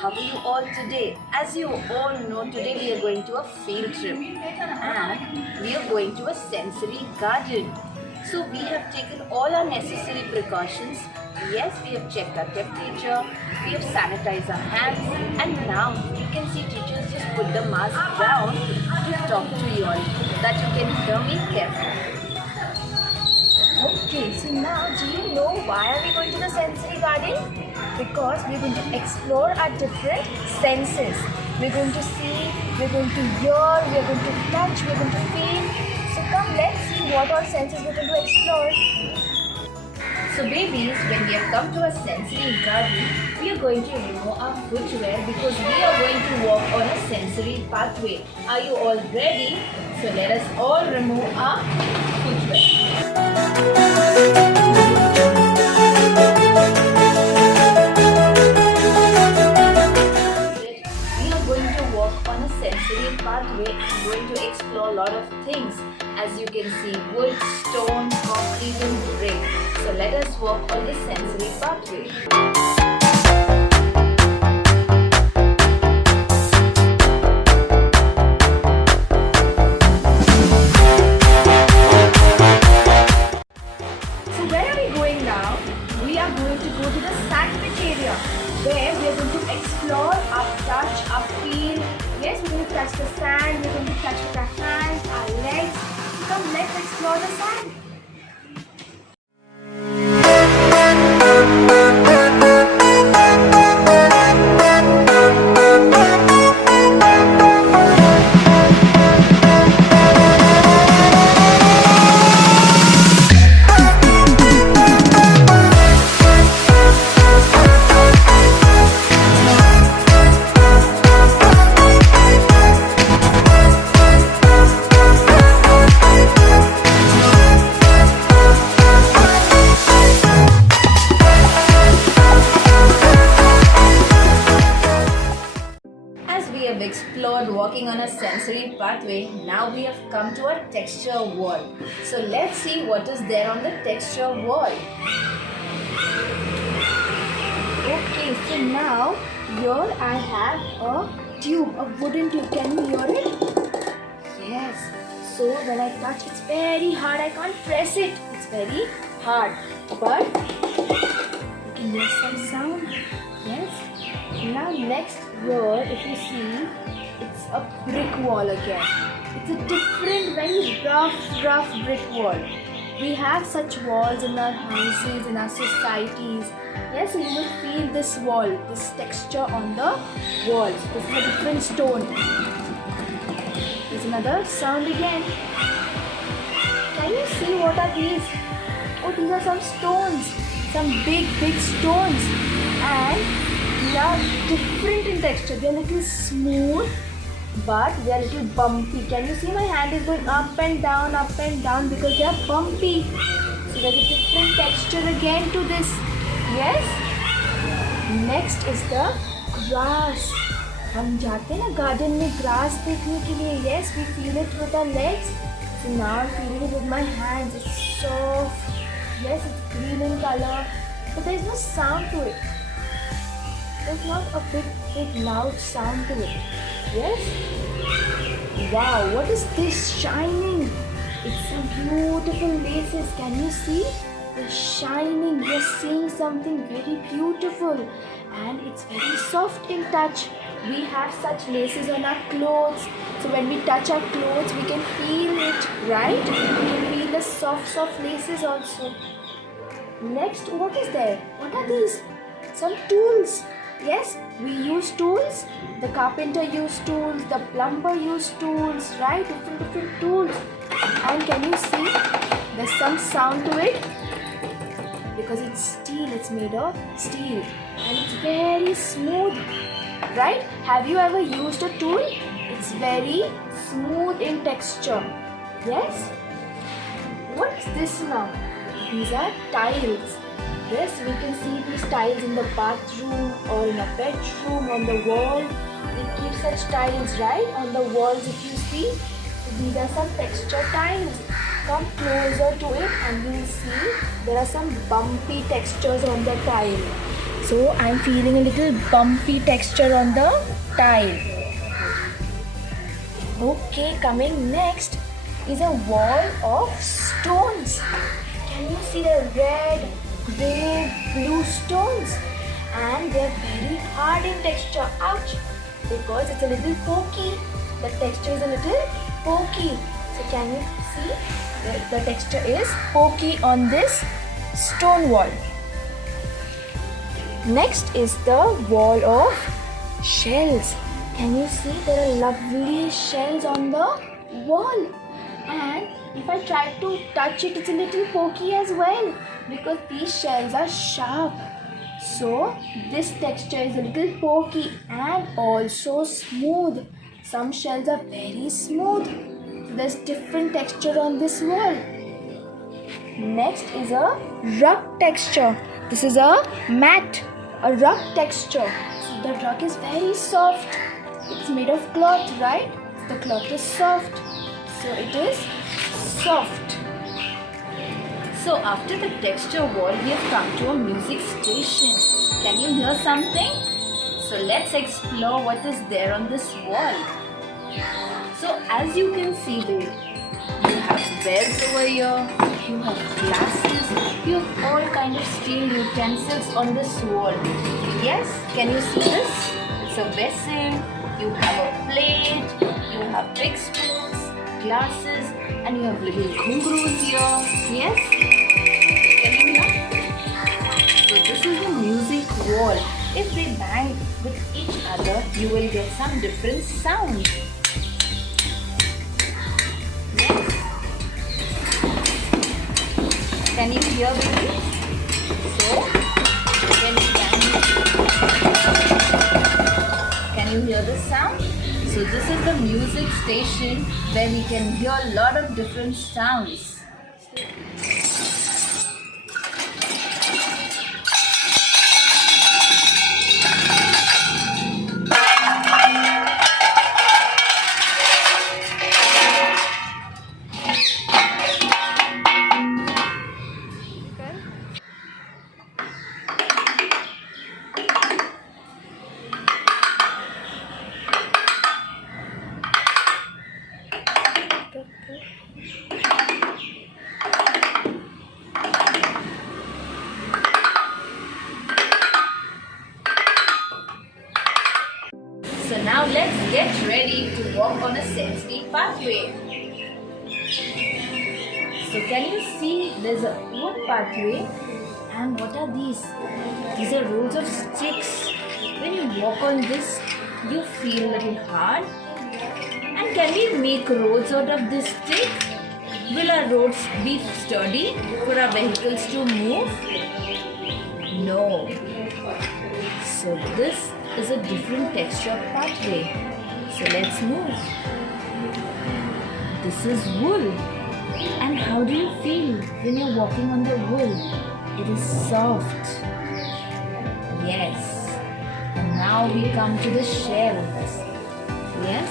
how are you all today? As you all know, today we are going to a field trip and we are going to a sensory garden. So we have taken all our necessary precautions. Yes, we have checked our temperature, we have sanitized our hands, and now you can see teachers just put the mask down to talk to you all so that you can hear me carefully. Okay, so now do you know why are we going to the sensory garden? Because we're going to explore our different senses. We're going to see, we're going to hear, we're going to touch, we're going to feel. So come, let's see what all senses we're going to explore. So babies, when we have come to a sensory garden, we are going to remove our footwear because we are going to walk on a sensory pathway. Are you all ready? So let us all remove our footwear. We are going to walk on a sensory pathway and going to explore a lot of things. As you can see, wood, stone, concrete and brick. So let us walk on the sensory pathway. So where are we going now? We are going to go to the sandpit area where we are going to explore our touch, our feel. Yes, we're going to touch the sand, we're going to touch with our hands, our legs. So come, let's explore the sand. As we have explored walking on a sensory pathway, now we have come to a texture wall. So let's see what is there on the texture wall. Okay, so now here I have a tube, a wooden tube. Can you hear it? Yes. So when I touch, it's very hard. I can't press it. It's very hard. But you can hear some sound. Yes. Now next here, if you see, it's a brick wall again. It's a different, very rough brick wall. We have such walls in our houses, in our societies. Yes, so you will feel this wall, this texture on the walls. This is a different stone. There's another sound again. Can you see what are these? Oh, these are some stones. Some big stones. And they are different in texture. They are little smooth, but they are little bumpy. Can you see my hand is going up and down because they are bumpy. So there's a different texture again to this. Yes. Next is the grass. हम जाते हैं ना garden में grass देखने के लिए. Yes, we feel it with our legs. So now I'm feeling it with my hands. It's soft. Yes, it's green in color, but there's no sound to it. There's not a big loud sound to it. Yes? Wow, what is this shining? It's some beautiful laces. Can you see? They're shining. You're seeing something very beautiful. And it's very soft in touch. We have such laces on our clothes. So when we touch our clothes, we can feel it, right? We can feel the soft laces also. Next, what is there? What are these? Some tools. Yes, we use tools. The carpenter used tools, the plumber used tools, right? Different tools. And can you see? There's some sound to it because it's steel. It's made of steel and it's very smooth, right? Have you ever used a tool? It's very smooth in texture. Yes. What is this now? These are tiles. Yes, we can see these tiles in the bathroom or in a bedroom, on the wall. We keep such tiles, right? On the walls if you see. So these are some texture tiles. Come closer to it and you will see there are some bumpy textures on the tile. So I'm feeling a little bumpy texture on the tile. Okay, coming next is a wall of stones. Can you see the red, grey, blue stones? And they're very hard in texture. Ouch! Because it's a little pokey. The texture is a little pokey. So can you see? The texture is pokey on this stone wall. Next is the wall of shells. Can you see there are lovely shells on the wall? And if I try to touch it, it's a little pokey as well because these shells are sharp. So this texture is a little pokey and also smooth. Some shells are very smooth. So there's different texture on this wall. Next is a rug texture. This is a mat, a rug texture. So the rug is very soft. It's made of cloth, right? The cloth is soft. So it is soft. So after the texture wall, we have come to a music station. Can you hear something? So let's explore what is there on this wall. So as you can see there, you have bells over here, you have glasses, you have all kind of steel utensils on this wall. Yes, can you see this? It's a vessel, you have a plate, you have big spoons, glasses, and you have little ghungroos here. Yes? Can you hear? So this is the music wall. If they bang with each other, you will get some different sounds. Yes? Can you hear, baby? So, when you can you hear the sound? So this is the music station where we can hear a lot of different sounds. So now let's get ready to walk on a sensory pathway. So can you see there's a wood pathway, and what are these? These are rows of sticks. When you walk on this, you feel a little hard. And can we make roads out of this stick? Will our roads be sturdy for our vehicles to move? No. So this is a different texture pathway. So let's move. This is wool. And how do you feel when you're walking on the wool? It is soft. Yes. And now we come to the shells. Yes?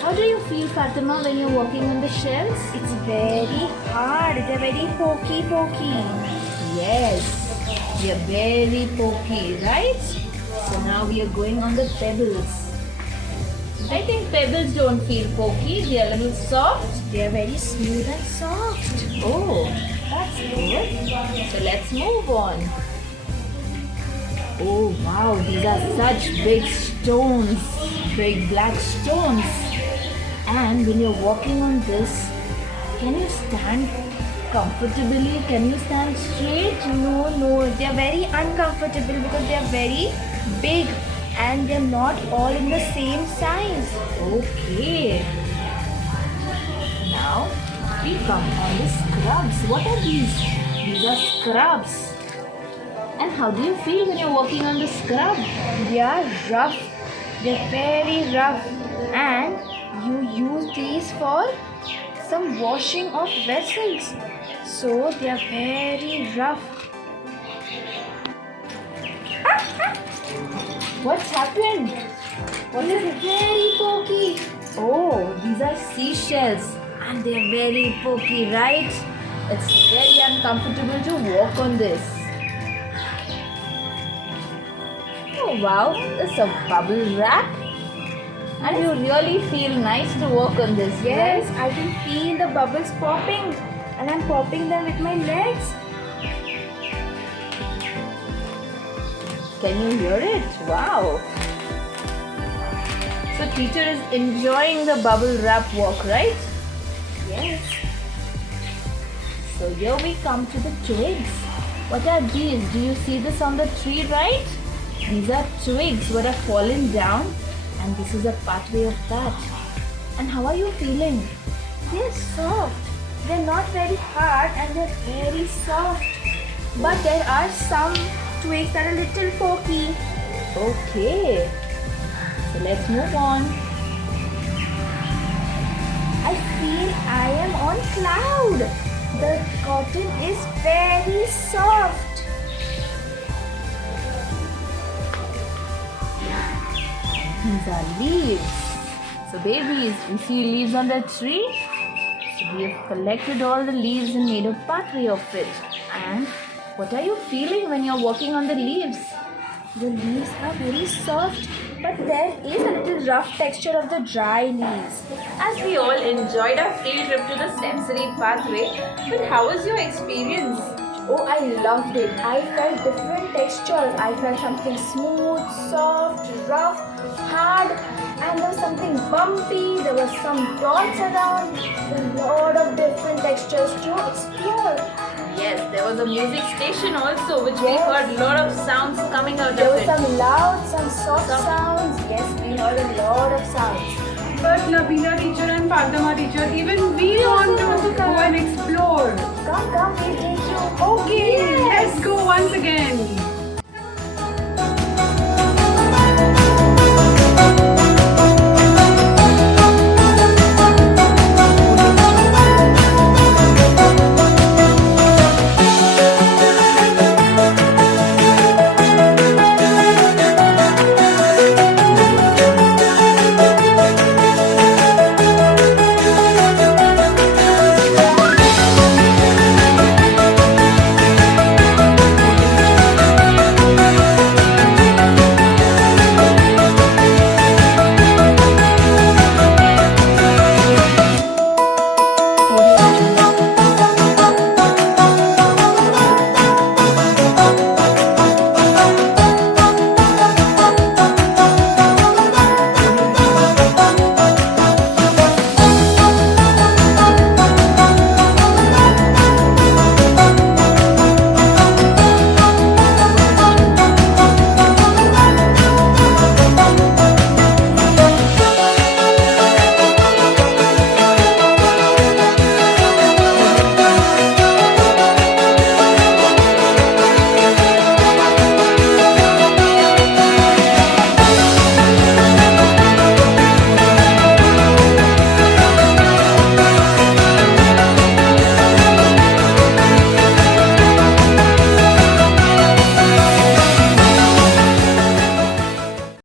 How do you feel, Fatima, when you're walking on the shells? It's very hard. They're very pokey. Yes. They're very pokey, right? So now we are going on the pebbles. I think pebbles don't feel pokey. They are a little soft. They are very smooth and soft. Oh, that's good. So let's move on. Oh wow, these are such big stones. Big black stones. And when you're walking on this, can you stand comfortably? Can you stand straight? No. They are very uncomfortable because they are very big and they're not all in the same size. Okay. Now we come on the scrubs. What are these? These are scrubs. And how do you feel when you're walking on the scrub? They are rough. They're very rough. And you use these for some washing of vessels. So they are very rough. What's happened? What is very pokey? Oh, these are seashells and they're very pokey, right? It's very uncomfortable to walk on this. wow, it's a bubble wrap. And you really feel nice to work on this, Yes, right? I can feel the bubbles popping, and I'm popping them with my legs. Can you hear it? Wow. So teacher is enjoying the bubble wrap walk, right? Yes. So here we come to the twigs. What are these? Do you see this on the tree, right? These are twigs what have fallen down, and this is a pathway of that. And how are you feeling? They're soft. They're not very hard and they're very soft. But there are some twigs that are a little pokey. Okay. So let's move on. I feel I am on cloud. The cotton is very soft. These are leaves. So babies, we see leaves on the tree. So we have collected all the leaves and made a pathway of it. And what are you feeling when you're walking on the leaves? The leaves are very soft, but there is a little rough texture of the dry leaves. As we all enjoyed our field trip to the sensory pathway, but how was your experience? Oh, I loved it. I felt different textures. I felt something smooth, soft, rough, hard, and there was something bumpy. There was some dots around. A lot of different textures to explore. Yes, there was a music station also, which we Yes. heard a lot of sounds coming out There of was it. some loud, some soft sounds. Yes, we heard a lot of sounds. But Nabila teacher and Fatima teacher, even we want to go and explore. Come, we'll take you. Okay, Yes. let's go once again.